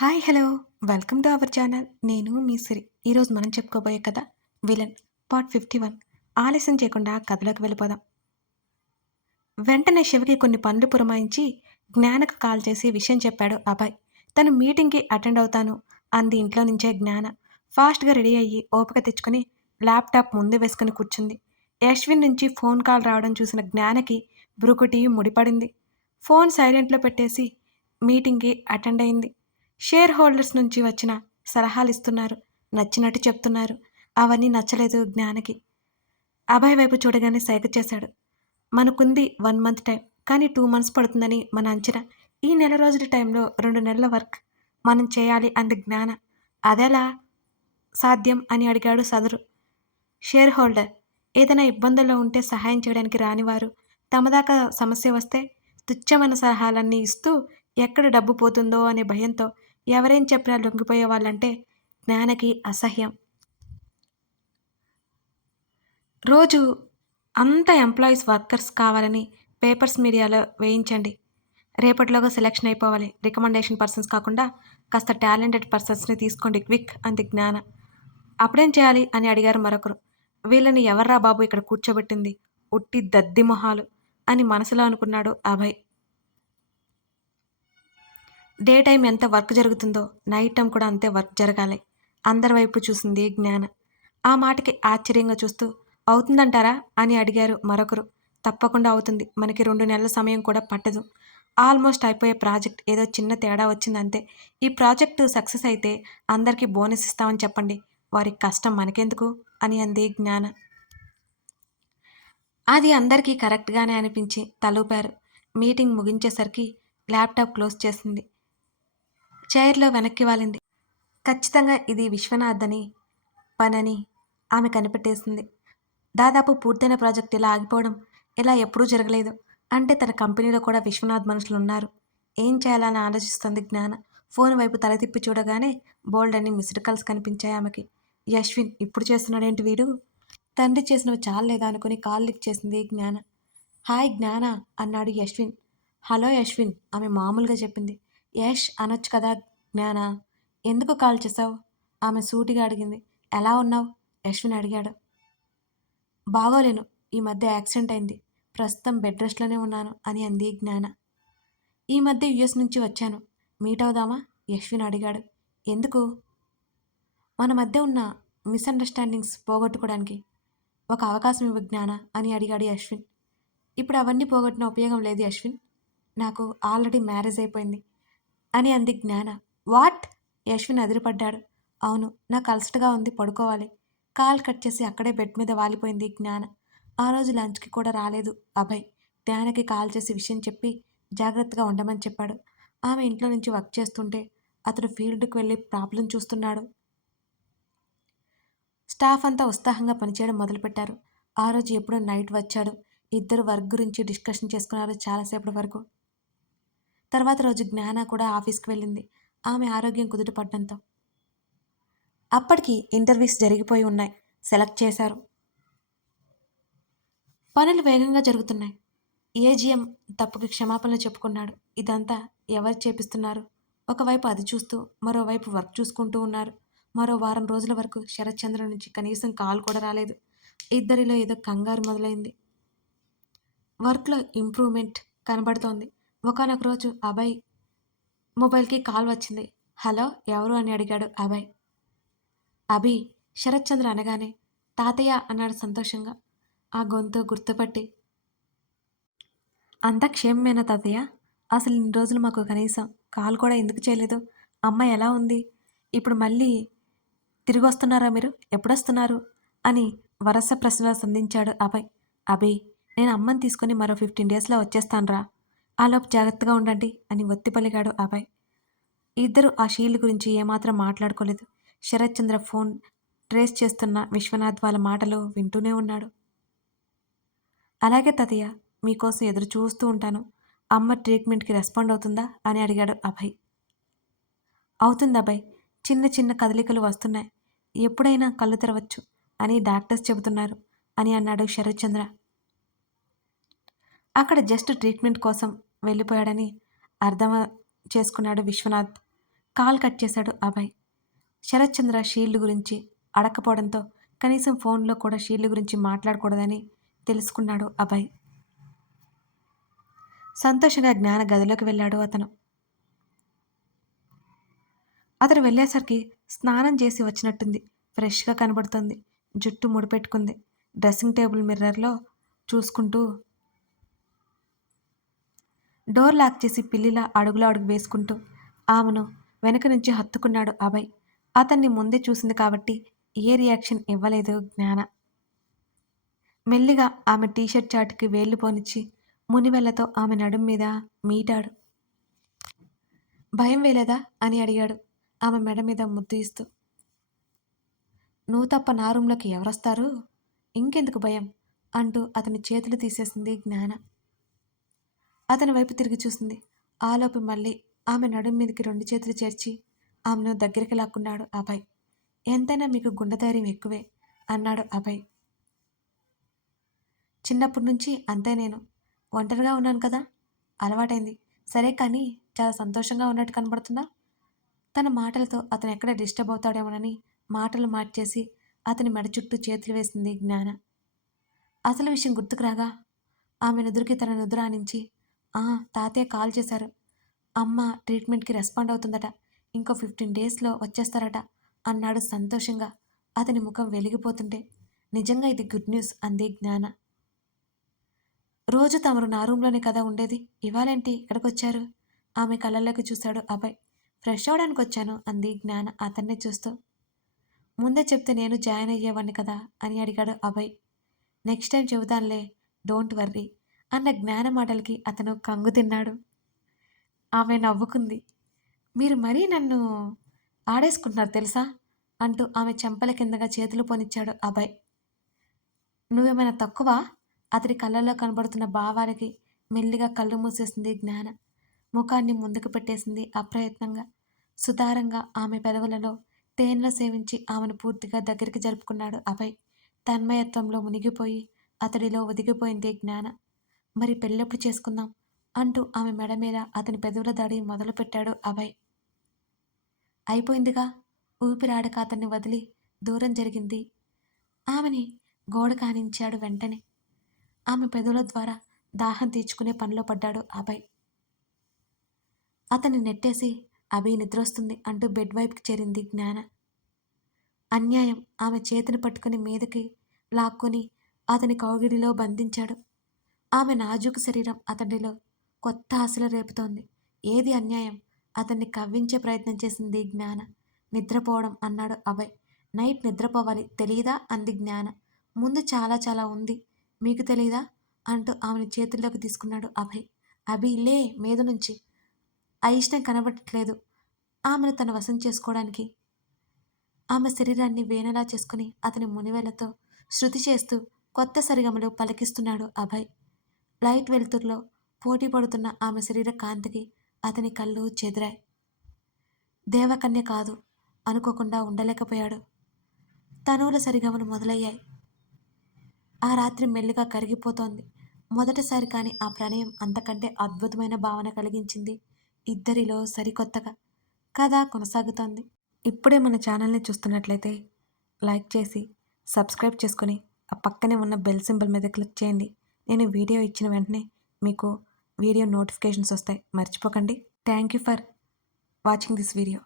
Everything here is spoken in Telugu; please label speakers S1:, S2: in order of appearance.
S1: Hi hello. Welcome to our channel. నేను మీ సిరి. ఈరోజు మనం చెప్పుకోబోయే కథ విలన్ పార్ట్ ఫిఫ్టీ వన్. ఆలస్యం చేయకుండా కథలోకి వెళ్ళిపోదాం. వెంటనే శివకి కొన్ని పనులు పురమాయించి జ్ఞానకు కాల్ చేసి విషయం చెప్పాడు అభయ్. తను మీటింగ్కి అటెండ్ అవుతాను అంది ఇంట్లో నుంచే జ్ఞాన. ఫాస్ట్గా రెడీ అయ్యి ఓపిక తెచ్చుకొని ల్యాప్టాప్ ముందు వేసుకుని కూర్చుంది. యశ్విన్ నుంచి ఫోన్ కాల్ రావడం చూసిన జ్ఞానకి బ్రుకుటి ముడిపడింది. ఫోన్ సైలెంట్లో పెట్టేసి మీటింగ్కి అటెండ్ అయింది. షేర్ హోల్డర్స్ నుంచి వచ్చిన సలహాలు ఇస్తున్నారు నచ్చినట్టు చెప్తున్నారు. అవన్నీ నచ్చలేదు జ్ఞానకి. అభయ్ వైపు చూడగానే సైగ చేశాడు. మనకుంది వన్ మంత్ టైం కానీ టూ మంత్స్ పడుతుందని మన అంచనా. ఈ నెల రోజుల టైంలో రెండు నెలల వర్క్ మనం చేయాలి అంది జ్ఞాన. అదెలా? సాధ్యం అని అడిగాడు సదరు. షేర్ హోల్డర్ ఏదైనా ఇబ్బందుల్లో ఉంటే సహాయం చేయడానికి రానివారు. తమదాకా సమస్య వస్తే తుచ్చమైన సలహాలన్నీ ఇస్తూ ఎక్కడ డబ్బు పోతుందో అనే భయంతో ఎవరేం చెప్పినా లొంగిపోయే వాళ్ళంటే జ్ఞానకి అసహ్యం. రోజు అంత ఎంప్లాయీస్ వర్కర్స్ కావాలని పేపర్స్ మీడియాలో వేయించండి. రేపటిలోగా సెలెక్షన్ అయిపోవాలి. రికమెండేషన్ పర్సన్స్ కాకుండా కాస్త టాలెంటెడ్ పర్సన్స్ని తీసుకోండి క్విక్ అంది జ్ఞాన. అప్పుడేం చేయాలి అని అడిగారు మరొకరు. వీళ్ళని ఎవర్రా బాబు ఇక్కడ కూర్చోబెట్టింది? ఉట్టి దద్ది మొహాలు అని మనసులో అనుకున్నాడు అభయ్. డే టైం ఎంత వర్క్ జరుగుతుందో నైట్ టైం కూడా అంతే వర్క్ జరగాలి. అందరి వైపు చూసింది జ్ఞాన. ఆ మాటకి ఆశ్చర్యంగా చూస్తూ అవుతుందంటారా? అని అడిగారు మరొకరు. తప్పకుండా అవుతుంది. మనకి రెండు నెలల సమయం కూడా పట్టదు. ఆల్మోస్ట్ అయిపోయే ప్రాజెక్ట్ ఏదో చిన్న తేడా వచ్చిందంతే ఈ ప్రాజెక్టు సక్సెస్ అయితే అందరికీ బోనస్ ఇస్తామని చెప్పండి. వారి కష్టం మనకెందుకు? అని అంది జ్ఞాన. అది అందరికీ కరెక్ట్గానే అనిపించి తలూపారు. మీటింగ్ ముగించేసరికి ల్యాప్టాప్ క్లోజ్ చేసింది. చైర్లో వెనక్కి వాలింది. ఖచ్చితంగా ఇది విశ్వనాథ్ అని పనని ఆమె కనిపెట్టేసింది. దాదాపు పూర్తయిన ప్రాజెక్ట్ ఇలా ఆగిపోవడం ఇలా ఎప్పుడూ జరగలేదు. అంటే తన కంపెనీలో కూడా విశ్వనాథ్ మనుషులు ఉన్నారు ఏం చేయాలని ఆలోచిస్తుంది జ్ఞాన. ఫోన్ వైపు తల తిప్పి చూడగానే బోల్డ్ అని మిస్డ్ కాల్స్ కనిపించాయి ఆమెకి. యశ్విన్ ఇప్పుడు చేస్తున్నాడేంటి వీడు? తండ్రి చేసినవి చాలేదా అనుకుని కాల్ లిక్ చేసింది జ్ఞాన. హాయ్ జ్ఞాన అన్నాడు యశ్విన్. హలో యశ్విన్ ఆమె మామూలుగా చెప్పింది. యష్ అనొచ్చు కదా జ్ఞాన? ఎందుకు కాల్ చేసావు ఆమె సూటిగా అడిగింది. ఎలా ఉన్నావు? యశ్విని అడిగాడు. బాగోలేను ఈ మధ్య యాక్సిడెంట్ అయింది. ప్రస్తుతం బెడ్ రెస్ట్లోనే ఉన్నాను అని అంది జ్ఞాన. ఈ మధ్య యుఎస్ నుంచి వచ్చాను. మీట్ అవుదామా? యశ్విన్ అడిగాడు. ఎందుకు? మన మధ్య ఉన్న మిస్అండర్స్టాండింగ్స్ పోగొట్టుకోవడానికి ఒక అవకాశం ఇవ్వ జ్ఞాన అని అడిగాడు అశ్విన్ ఇప్పుడు అవన్నీ పోగొట్టిన ఉపయోగం లేదు అశ్విన్ నాకు ఆల్రెడీ మ్యారేజ్ అయిపోయింది. అని అంది జ్ఞాన. వాట్? యశ్విన్ అదిరిపడ్డాడు. అవును నాకు అలసటగా ఉంది పడుకోవాలి. కాల్ కట్ చేసి అక్కడే బెడ్ మీద వాలిపోయింది జ్ఞాన. ఆ రోజు లంచ్కి కూడా రాలేదు అభయ్. జ్ఞానకి కాల్ చేసి విషయం చెప్పి జాగ్రత్తగా ఉండమని చెప్పాడు. ఆమె ఇంట్లో నుంచి వర్క్ చేస్తుంటే అతడు ఫీల్డ్కి వెళ్ళి ప్రాబ్లం చూస్తున్నాడు. స్టాఫ్ అంతా ఉత్సాహంగా పనిచేయడం మొదలుపెట్టారు. ఆ రోజు ఎప్పుడో నైట్ వచ్చాడు. ఇద్దరు వర్క్ గురించి డిస్కషన్ చేసుకున్నారు చాలాసేపటి వరకు. తర్వాత రోజు జ్ఞాన కూడా ఆఫీస్కి వెళ్ళింది. ఆమె ఆరోగ్యం కుదుటపడడంతో అప్పటికి ఇంటర్వ్యూస్ జరిగిపోయి ఉన్నాయి. సెలెక్ట్ చేశారు. పనులు వేగంగా జరుగుతున్నాయి. ఏజిఎం తప్పుకి క్షమాపణలు చెప్పుకున్నాడు. ఇదంతా ఎవరు చేపిస్తున్నారు? ఒకవైపు అది చూస్తూ మరోవైపు వర్క్ చూసుకుంటూ ఉన్నారు. మరో వారం రోజుల వరకు శరత్చంద్ర నుంచి కనీసం కాల్ కూడా రాలేదు. ఇద్దరిలో ఏదో కంగారు మొదలైంది. వర్క్లో ఇంప్రూవ్మెంట్ కనబడుతోంది. ఒకనొక రోజు అభయ్ మొబైల్కి కాల్ వచ్చింది. హలో ఎవరు? అని అడిగాడు అభయ్. అభి శరత్చంద్ర అనగానే తాతయ్య అన్నాడు సంతోషంగా. ఆ గొంతు గుర్తుపట్టి అంతా క్షేమమేనా తాతయ్య? అసలు ఇన్ని రోజులు మాకు కనీసం కాల్ కూడా ఎందుకు చేయలేదు? అమ్మ ఎలా ఉంది? ఇప్పుడు మళ్ళీ తిరిగి వస్తున్నారా మీరు? ఎప్పుడొస్తున్నారు? అని వరస ప్రశ్నలు సంధించాడు అభయ్. అభి నేను అమ్మని తీసుకుని మరో ఫిఫ్టీన్ డేస్లో వచ్చేస్తానురా. ఆలోపు జాగ్రత్తగా ఉండండి అని ఒత్తి పలికాడు అభయ్. ఇద్దరు ఆ షీల్డ్ గురించి ఏమాత్రం మాట్లాడుకోలేదు. శరత్చంద్ర ఫోన్ ట్రేస్ చేస్తున్న విశ్వనాథ్ వాళ్ళ మాటలు వింటూనే ఉన్నాడు. అలాగే తతయ్య మీకోసం ఎదురు చూస్తూ ఉంటాను. అమ్మ ట్రీట్మెంట్కి రెస్పాండ్ అవుతుందా అని అడిగాడు అభయ్. అవుతుంది అభయ్. చిన్న చిన్న కదలికలు వస్తున్నాయి. ఎప్పుడైనా కళ్ళు తెరవచ్చు అని డాక్టర్స్ చెబుతున్నారు అని అన్నాడు శరత్చంద్ర అక్కడ జస్ట్ ట్రీట్మెంట్ కోసం వెళ్ళిపోయాడని అర్థం చేసుకున్నాడు విశ్వనాథ్. కాల్ కట్ చేశాడు అభయ్. శరత్చంద్ర షీల్డ్ గురించి అడకపోవడంతో కనీసం ఫోన్లో కూడా షీల్డ్ గురించి మాట్లాడకూడదని తెలుసుకున్నాడు అభయ్. సంతోషంగా జ్ఞాన గదిలోకి వెళ్ళాడు అతను. అతను వెళ్ళేసరికి స్నానం చేసి వచ్చినట్టుంది. ఫ్రెష్గా కనబడుతుంది. జుట్టు ముడిపెట్టుకుంది. డ్రెస్సింగ్ టేబుల్ మిర్రర్లో చూసుకుంటూ డోర్ లాక్ చేసి పిల్లిలా అడుగులో అడుగు వేసుకుంటూ ఆమెను వెనక నుంచి హత్తుకున్నాడు అభయ్. అతన్ని ముందే చూసింది కాబట్టి ఏ రియాక్షన్ ఇవ్వలేదు జ్ఞాన. మెల్లిగా ఆమె టీషర్ట్ చాటుకి వేళ్ళు పోనిచ్చి మునివెళ్ళతో ఆమె నడుం మీద మీటాడు. భయం వేలేదా? అని అడిగాడు ఆమె మెడ మీద ముద్దు ఇస్తూ. నువ్వు తప్ప నా రూంలోకి ఎవరొస్తారు? ఇంకెందుకు భయం? అంటూ అతని చేతులు తీసేసింది జ్ఞాన. అతని వైపు తిరిగి చూసింది. ఆలోపు మళ్ళీ ఆమె నడుం మీదకి రెండు చేతులు చేర్చి ఆమెను దగ్గరికి లాక్కున్నాడు అభయ్. ఎంతైనా మీకు గుండెధైర్యం ఎక్కువే అన్నాడు అభయ్. చిన్నప్పటి నుంచి అంతే నేను. ఒంటరిగా ఉన్నాను కదా. అలవాటైంది. సరే కానీ చాలా సంతోషంగా ఉన్నట్టు కనబడుతుందా? తన మాటలతో అతను ఎక్కడ డిస్టర్బ్ అవుతాడేమోనని మాటలు మార్చేసి అతని మెడ చుట్టూ చేతులు వేసింది జ్ఞాన. అసలు విషయం గుర్తుకు రాగా? ఆమె నుదురికి తన నుదురానించి తాతయ్య కాల్ చేశారు. అమ్మ ట్రీట్మెంట్కి రెస్పాండ్ అవుతుందట. ఇంకో ఫిఫ్టీన్ డేస్లో వచ్చేస్తారట అన్నాడు సంతోషంగా. అతని ముఖం వెలిగిపోతుంటే నిజంగా ఇది గుడ్ న్యూస్ అంది జ్ఞాన. రోజు తమరు నా రూమ్లోనే కదా ఉండేది? ఇవాళేంటి ఇక్కడికి వచ్చారు ఆమె కళ్ళల్లోకి చూశాడు అభయ్. ఫ్రెష్ అవడానికి వచ్చాను అంది జ్ఞాన అతన్నే చూస్తూ. ముందే చెప్తే నేను జాయిన్ అయ్యేవాడిని కదా అని అడిగాడు అభయ్. నెక్స్ట్ టైం చెబుతానులే డోంట్ వర్రీ అన్న జ్ఞాన మాటలకి అతను కంగు తిన్నాడు. ఆమె నవ్వుకుంది. మీరు మరీ నన్ను ఆడేసుకుంటున్నారు తెలుసా? అంటూ ఆమె చెంపల కిందగా చేతులు పోనిచ్చాడు అభయ్. నువ్వేమైనా తక్కువ? అతడి కళ్ళల్లో కనబడుతున్న భావాలకి మెల్లిగా కళ్ళు మూసేసింది జ్ఞాన. ముఖాన్ని ముందుకు పెట్టేసింది అప్రయత్నంగా. సుతారంగా ఆమె పెదవులలో తేనెలో సేవించి ఆమెను పూర్తిగా దగ్గరికి జరుపుకున్నాడు అభయ్. తన్మయత్వంలో మునిగిపోయి అతడిలో ఒదిగిపోయింది జ్ఞాన. మరి పెళ్ళెప్పుడు చేసుకుందాం? అంటూ ఆమె మెడ మీద అతని పెదవుల దాడి మొదలుపెట్టాడు అభయ్. అయిపోయిందిగా? ఊపిరాడక అతన్ని వదిలి దూరం జరిగింది. ఆమెని గోడ కానించాడు వెంటనే. ఆమె పెదవుల ద్వారా దాహం తీర్చుకునే పనిలో పడ్డాడు అభయ్. అతన్ని నెట్టేసి అభి నిద్రొస్తుంది అంటూ బెడ్ వైపుకి చేరింది జ్ఞాన. అన్యాయం ఆమె చేతిని పట్టుకుని మీదకి లాక్కొని అతని కౌగిడిలో బంధించాడు. ఆమె నాజూకు శరీరం అతడిలో కొత్త ఆశలు రేపుతోంది. ఏది అన్యాయం? అతన్ని కవ్వించే ప్రయత్నం చేసింది జ్ఞాన. నిద్రపోవడం అన్నాడు అభయ్. నైట్ నిద్రపోవాలి తెలీదా? అంది జ్ఞాన. ముందు చాలా చాలా ఉంది. మీకు తెలీదా? అంటూ ఆమెను చేతుల్లోకి తీసుకున్నాడు అభయ్. అభి లే మీద నుంచి. అయిష్టం కనబడట్లేదు. ఆమెను తన వశం చేసుకోవడానికి. ఆమె శరీరాన్ని వేనలా చేసుకుని అతని మునివేలతో శృతి చేస్తూ కొత్త సరిగమలో పలికిస్తున్నాడు అభయ్. లైట్ వెలుతురులో పోటీ పడుతున్న ఆమె శరీర కాంతికి అతని కళ్ళు చెదిరాయి. దేవకన్య కాదు అనుకోకుండా ఉండలేకపోయాడు. తనువుల సరిగమలు మొదలయ్యాయి. ఆ రాత్రి మెల్లిగా కరిగిపోతోంది. మొదటిసారి కానీ ఆ ప్రణయం అంతకంటే అద్భుతమైన భావన కలిగించింది ఇద్దరిలో సరికొత్తగా. కథ కొనసాగుతోంది. ఇప్పుడే మన ఛానల్ని చూస్తున్నట్లయితే లైక్ చేసి సబ్స్క్రైబ్ చేసుకొని ఆ పక్కనే ఉన్న బెల్ సింబల్ మీద క్లిక్ చేయండి. నేను వీడియో ఇచ్చిన వెంటనే మీకు వీడియో నోటిఫికేషన్స్ వస్తాయి. మర్చిపోకండి. Thank you for watching this video